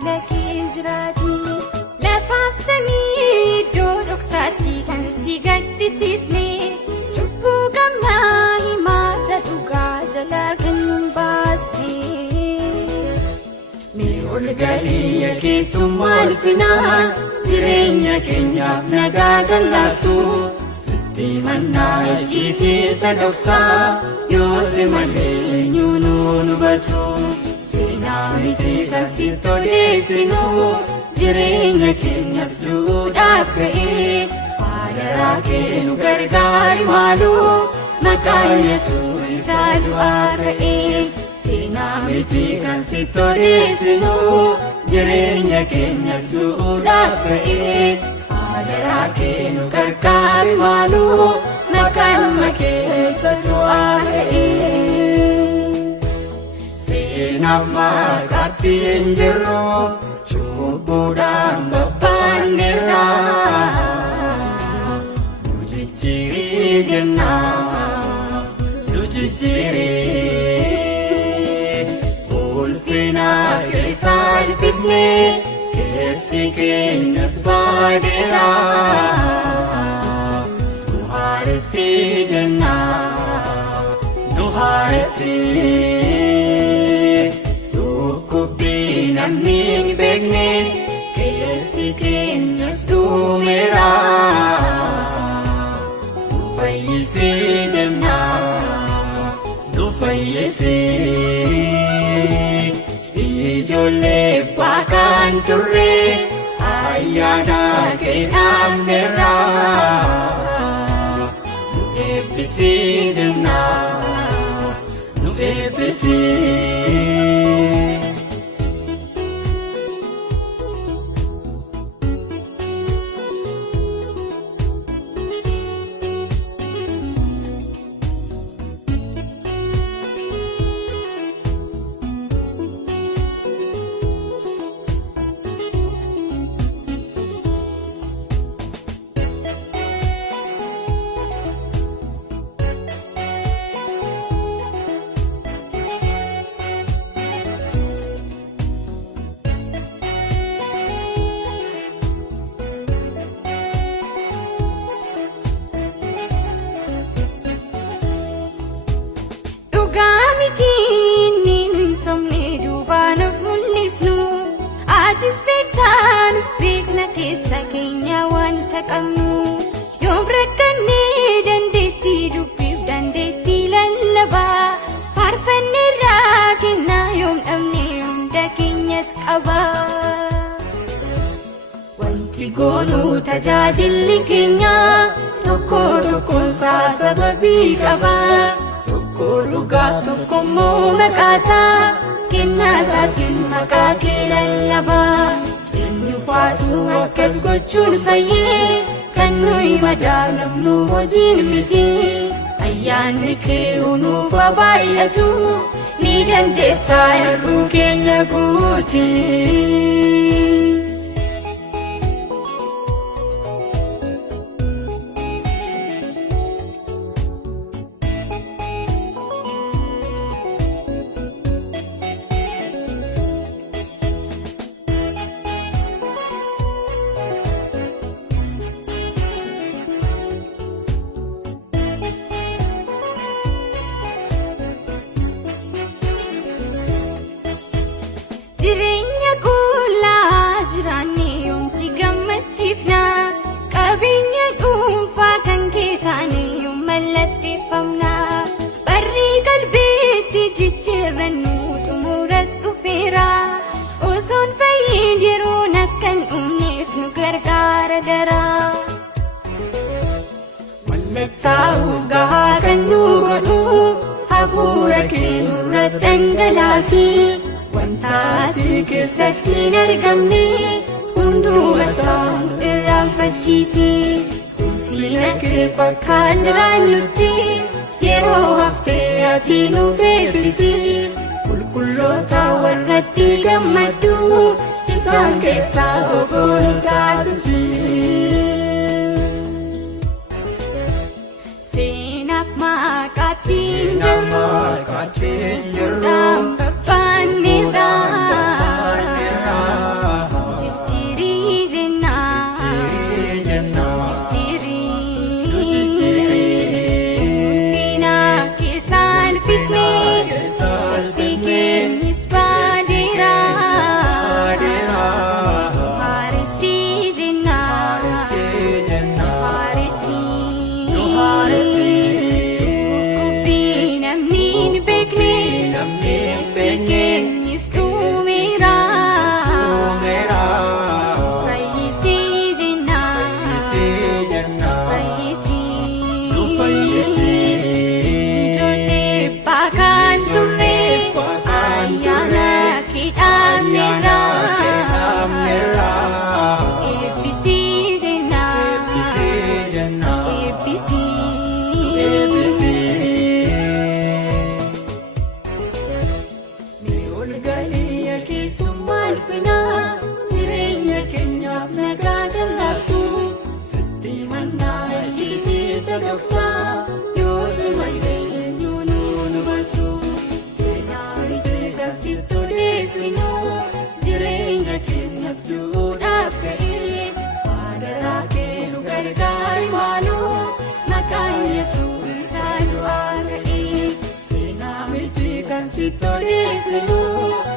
fuula kee jiraati. Lafaaf samii iddoo dhoksaatti kan si gaddisiisne cubbuu qabnaa himaata dhugaa jalaa kan nun baasne. Mee ol galii keessummaa ulfinaa jireenya keenyaaf nagaa kan laattu sitti mannaa ejjiitii sadoksaa yoo si malee eenyu nu hubatu. Seenaa miti kan sitti odeessinu jireenya keenyaaf duudhaaf ka'ee haadharaa kee nu gargaari maaloo maqaan Yesuus isaa du'aa ka'ee. Seenaa miti kan sitti odeessinu jireenya keenyaaf duudhaaf ka'ee haadharaa kee nu gargaari maaloo maqaan Yesuus du'aa ka'ee. Seenaaf maqaatti hin jirru cubbuudhaan babbaanneerra nu jijjiirii jenna nu jijjiirii ulfina keessa ilbisne keessi keenyas baadeera nu haaressi jenna nu haaressi. Namni hin beekne keessi keenyas dhumeera nu fayyisi jenna nu fayyisi. Ijoollee baakaan turre ayyaana kee dhaabneerra nu eebbisi jenna nu eebbisi. Atis beektaanus beekna keessa keenya wanta qabnu yoom rakkannee dandeettii dubbiif dandeettii lallabaa faarfanneerraa kennaa yoom dhabnee hunda keenyatti qaba. Wanti goonuu tajaajilli keenya tokko tokkoonsaa sababii qaba. Tokko dhugaaf tokkommoo maqaasaa kennaa isaatiin maqaa kee lallabaa. Eenyufaatu akkas gochuun fayyee kan nuyi madaalamnu hojiin miti. Ayyaanni kee nuuf baay'atu ni dandeessaa hir'uu keenya guuti. Jireenya qullaa jiraannee yoomsi gammachiifna qabeenya dhuunfaa kan kee taane yoom mallatteeffamna. Barri qalbiitti jijjiirrannu xumuratti dhufeera osoon fayyiin yeroon akkan dhumneef nu gargaara daraa. Mallattaa'uuf gahaa kan nu godhu hafuura kee nurratti dhangalaasi. Wanta ati keessatti hin argamne hunduma isaa nu irraanfachiisi. Ulfina kee fakkaa jiraannutti yeroo haftee ati nuuf eebbisi. Qulqulloota warratti gammaddu isaan keessaa tokko nu taasisi. Seenaaf maqaatti hin jirru keessanuu